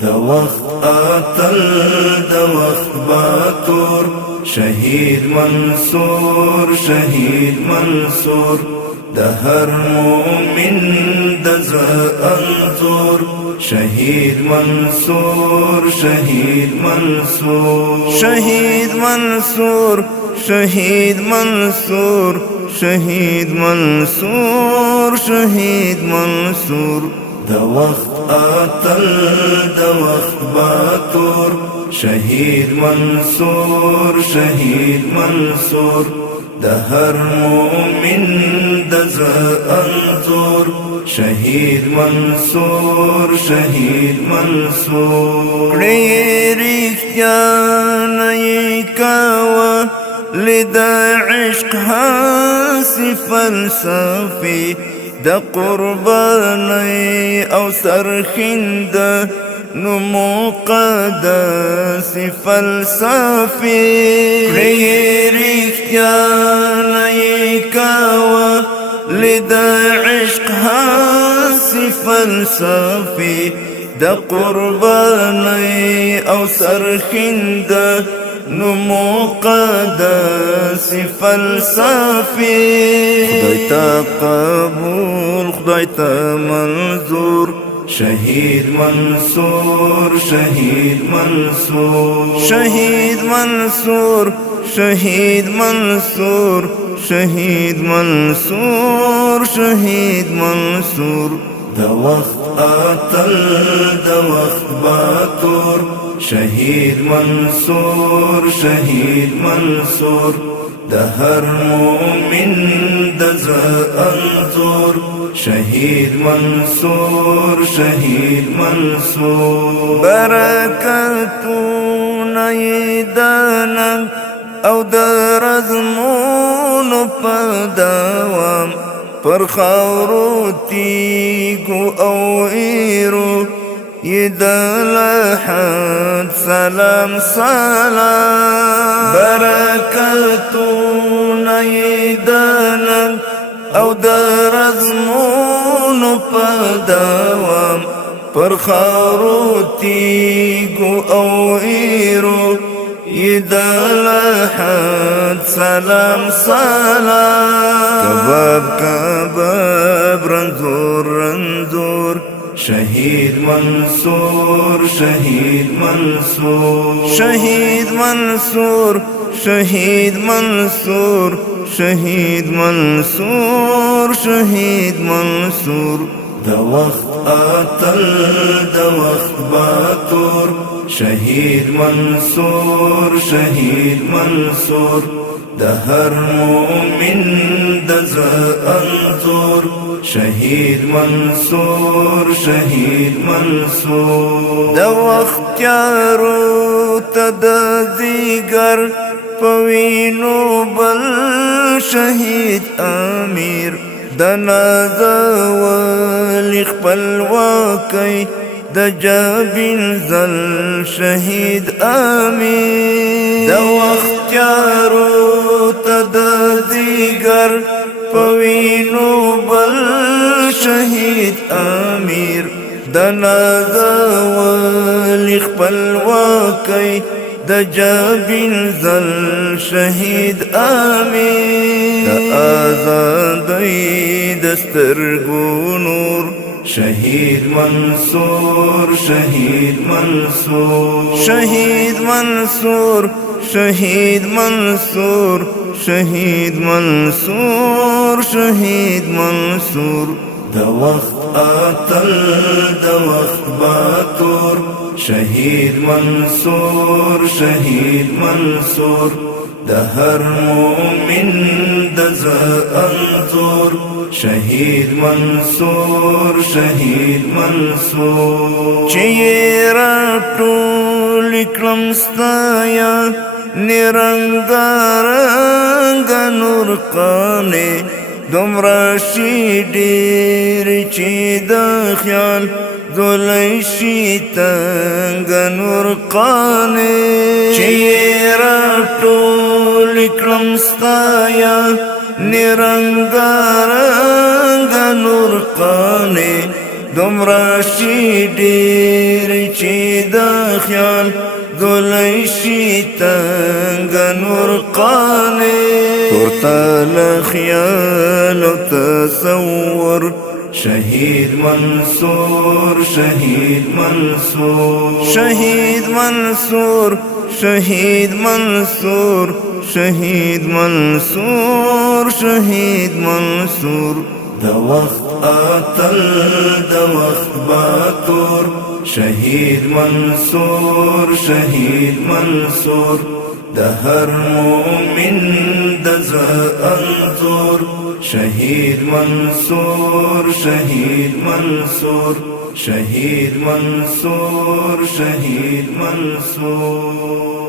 د وخت اتل د وخت باتور شهید منصور شهید منصور د هر مومن د زړه انځور شهید منصور شهید منصور شهید منصور شهید منصور شهید منصور شهید منصور د وخت اتل د وخت باتور شهید منصور شهید منصور د هر مومن د زړه انځور شهید منصور شهید منصور کړي رښتیا نه کاوه لد عشق هاسی فلسفي د قرباني او سرخند نو مقدس فلسفي رښتیا نه کاوه لد عشق هاسی فلسفي د قرباني او سرخند نو مقدس فلسفي خدای تا قبول خدای تا منظور شهید منصور شهید منصور شهید منصور شهید منصور شهید منصور شهید منصور د وخت اتل د وخت باتور شهید منصور شهید منصور د هر مومن د زړه انځور شهید منصور شهید منصور برکتونه دنن او د رزمونو په دوام پر خاورو تیګو او ایرو يدلحد سلام سلام بركاتنا يدنا او درزمون پدوام پر خارو تیگو او ایرو يدلحد سلام سلام كباب كباب رنزور رنزور شهید منصور شهید منصور شهید منصور شهید منصور شهید منصور شهید منصور د وخت اتل د وخت باتور شهید منصور شهید منصور د هر مومن د زړه انځور شهید منصور شهید منصور د وخت تیارو ته د ځیګر په وینو بل شهید امیر د نازولي خپلواکۍ د جبین زل شهید امیر د وخت تیارو ته د ځیګر په وینو بل شهید امیر د نازولي خپلواکۍ د جبین زل شهید امیر د آزادۍ د سترګو نور شهید منصور شهید منصور شهید منصور شهید منصور شهید منصور شهید منصور د وخت اتل د وخت باتور شهید منصور شهید منصور د هر مومن د زړه انځور شهید منصور شهید منصور چیرې ټول کلم ستایا نرنګارنګ نور قانه دومره شي ډېر چې د خیال دولی شي تنګ نور قانه چیرې ټول کلم ستایا نرنګارنګ نور قانه دومره شي ډېر چې د خیال دولی شي تنګه نور قانې پورته له خیال او تصور شهید منصور شهید منصور شهید منصور شهید منصور شهید منصور شهید منصور د وخت اتل د وخت باتور شهید منصور شهید منصور د هر مومن د زړه انځور شهید منصور شهید منصور شهید منصور شهید منصور